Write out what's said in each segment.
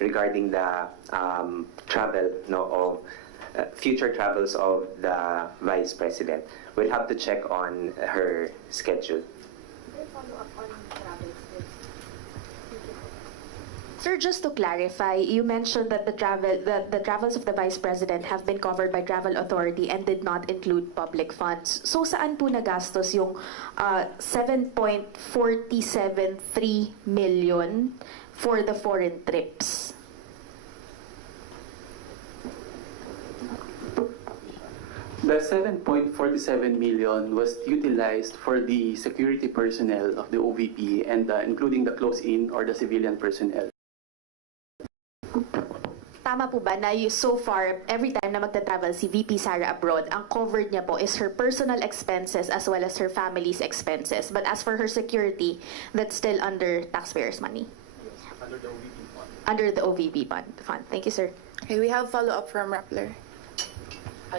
regarding the travel of future travels of the Vice President. We'll have to check on her schedule. Sir, just to clarify, you mentioned that the travels of the Vice President have been covered by Travel Authority and did not include public funds. So saan po nagastos yung 7.473 million for the foreign trips? The 7.47 million was utilized for the security personnel of the OVP and including the close-in or the civilian personnel. Tama po ba na so far, every time na magta-travel si VP Sara abroad, ang covered niya po is her personal expenses as well as her family's expenses. But as for her security, that's still under taxpayers' money? Under the OVP fund. Under the OVP fund. Thank you, sir. Okay, we have follow-up from Rappler.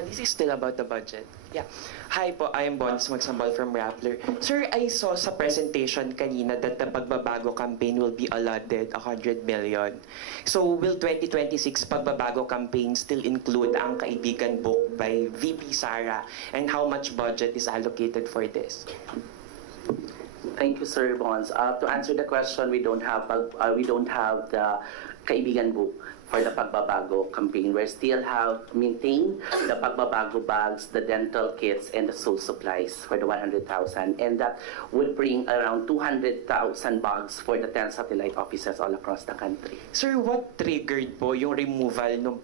This is still about the budget. Yeah. Hi po, I am Bons Magsambal from Rappler. Sir, I saw sa presentation kanina that the Pagbabago campaign will be allotted 100 million. So will 2026 Pagbabago campaign still include ang Kaibigan book by VP Sara, and how much budget is allocated for this? Thank you, Sir Bons. To answer the question, we don't have the Kaibigan book for the Pagbabago campaign. We still have maintained the Pagbabago bags, the dental kits, and the school supplies for the 100,000. And that would bring around 200,000 bags for the 10 satellite offices all across the country. Sir, what triggered po yung removal ng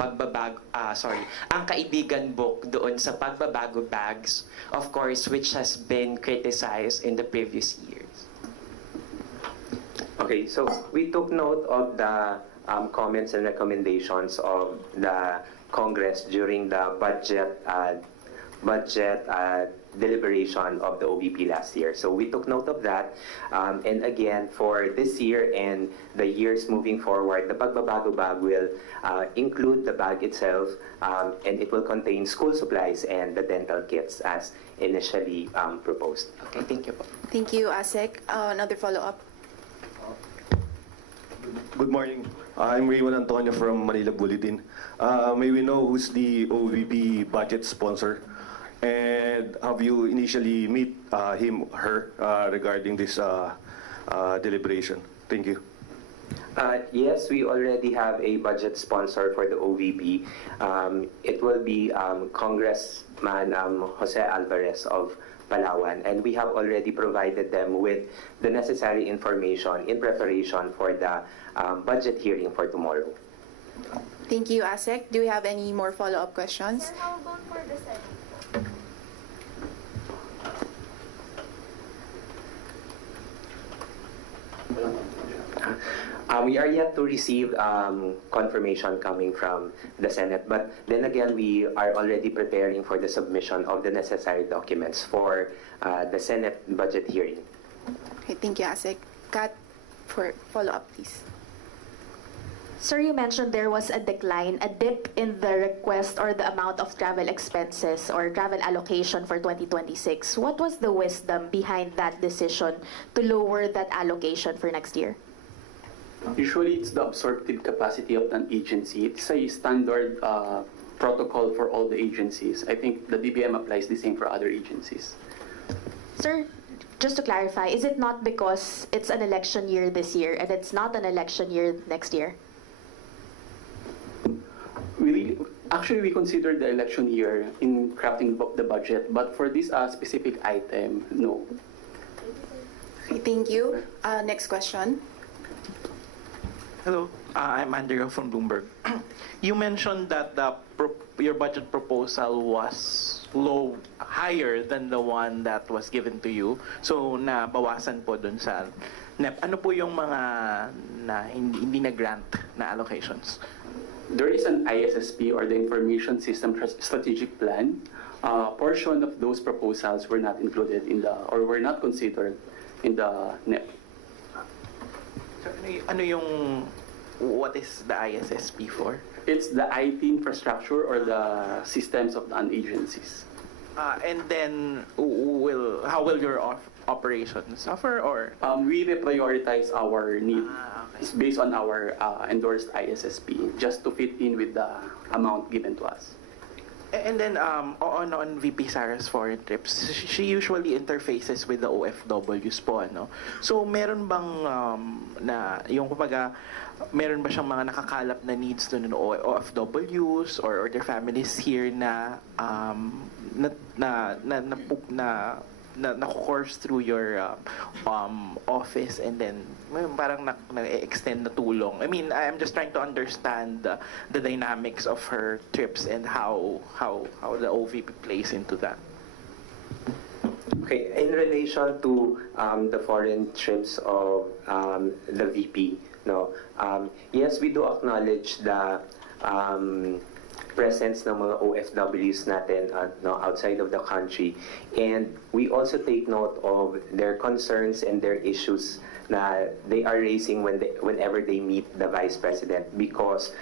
ang Kaibigan book doon sa Pagbabago bags, of course, which has been criticized in the previous years? Okay, so we took note of the comments and recommendations of the Congress during the budget deliberation of the OVP last year. So we took note of that. And again, for this year and the years moving forward, the Pagbabago bag will include the bag itself, and it will contain school supplies and the dental kits as initially proposed. Okay, thank you po. Thank you, Asek. Another follow-up. Good morning. I'm Raymond Antonio from Manila Bulletin. May we know who's the OVP budget sponsor? And have you initially meet her regarding this deliberation? Thank you. Yes, we already have a budget sponsor for the OVP. It will be Congressman Jose Alvarez of Palawan, and we have already provided them with the necessary information in preparation for the budget hearing for tomorrow. Thank you, Asek. Do we have any more follow-up questions? Sir, how about for the Senate? We are yet to receive confirmation coming from the Senate, but then again, we are already preparing for the submission of the necessary documents for the Senate budget hearing. Okay, thank you, Asek. Kat, for follow-up, please. Sir, you mentioned there was a dip in the request or the amount of travel expenses or travel allocation for 2026. What was the wisdom behind that decision to lower that allocation for next year? Usually, it's the absorptive capacity of an agency. It's a standard protocol for all the agencies. I think the DBM applies the same for other agencies. Sir, just to clarify, is it not because it's an election year this year and it's not an election year next year? Actually, we consider the election year in crafting the budget, but for this specific item, no. Okay, thank you. Next question. Hello, I'm Andrew from Bloomberg. You mentioned that your budget proposal was higher than the one that was given to you. So, nabawasan po dun sa NEP. Ano po yung mga hindi na-grant na allocations? There is an ISSP, or the Information System Strategic Plan. Portion of those proposals were not included in or were not considered in the NEP. So, what is the ISSP for? It's the IT infrastructure or the systems of the agencies. And then, how will your operations suffer, or? We prioritize our need. Okay. based on our endorsed ISSP, just to fit in with the amount given to us. And then on VP Sara's foreign trips, she usually interfaces with the OFWs po, ano? So meron bang na yung kumbaga meron ba siyang mga nakakalap na needs dun ng OFWs or their families here na na-course through your office and then parang na-extend na tulong. I mean, I'm just trying to understand the dynamics of her trips and how the OVP plays into that. Okay, in relation to the foreign trips of the VP, no, yes, we do acknowledge the presence ng mga OFWs natin no, outside of the country, and we also take note of their concerns and their issues na they are raising whenever they meet the Vice President, because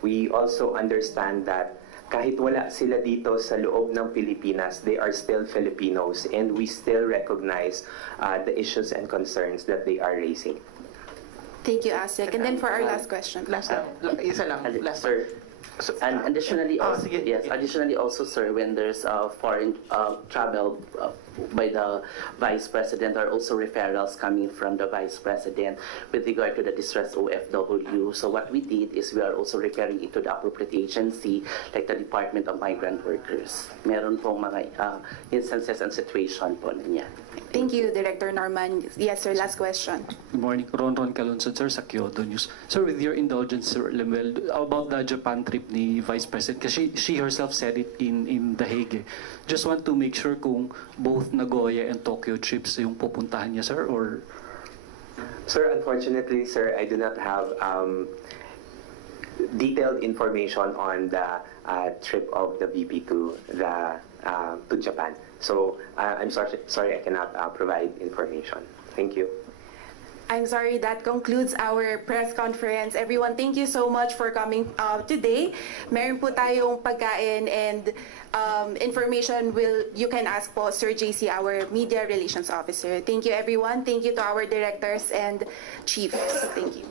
we also understand that kahit wala sila dito sa loob ng Pilipinas, they are still Filipinos, and we still recognize the issues and concerns that they are raising. Thank you, Asik. And then for our last question. Isa lang. Last Sir, So, and additionally also, sige. yes, additionally also, sir, when there's foreign travel by the Vice President, or also referrals coming from the Vice President with regard to the distressed OFW. So what we did is we are also referring it to the appropriate agency, like the Department of Migrant Workers. Meron pong mga instances and situation po niya. Thank you, Director Norman. Yes, sir, last question. Good morning, Ron Calonson, sir, sa Kyoto News. Sir, with your indulgence, sir, about the Japan trip ni Vice President, kasi she herself said it in The Hague. Just want to make sure kung both Nagoya and Tokyo trips yung pupuntahan niya, sir, or? Sir, unfortunately, sir, I do not have detailed information on the trip of the VP to Japan. So I'm sorry I cannot provide information. Thank you. I'm sorry, that concludes our press conference. Everyone, thank you so much for coming today. Meron po tayong pagkain and information you can ask po Sir JC, our Media Relations Officer. Thank you, everyone. Thank you to our directors and chiefs. Thank you.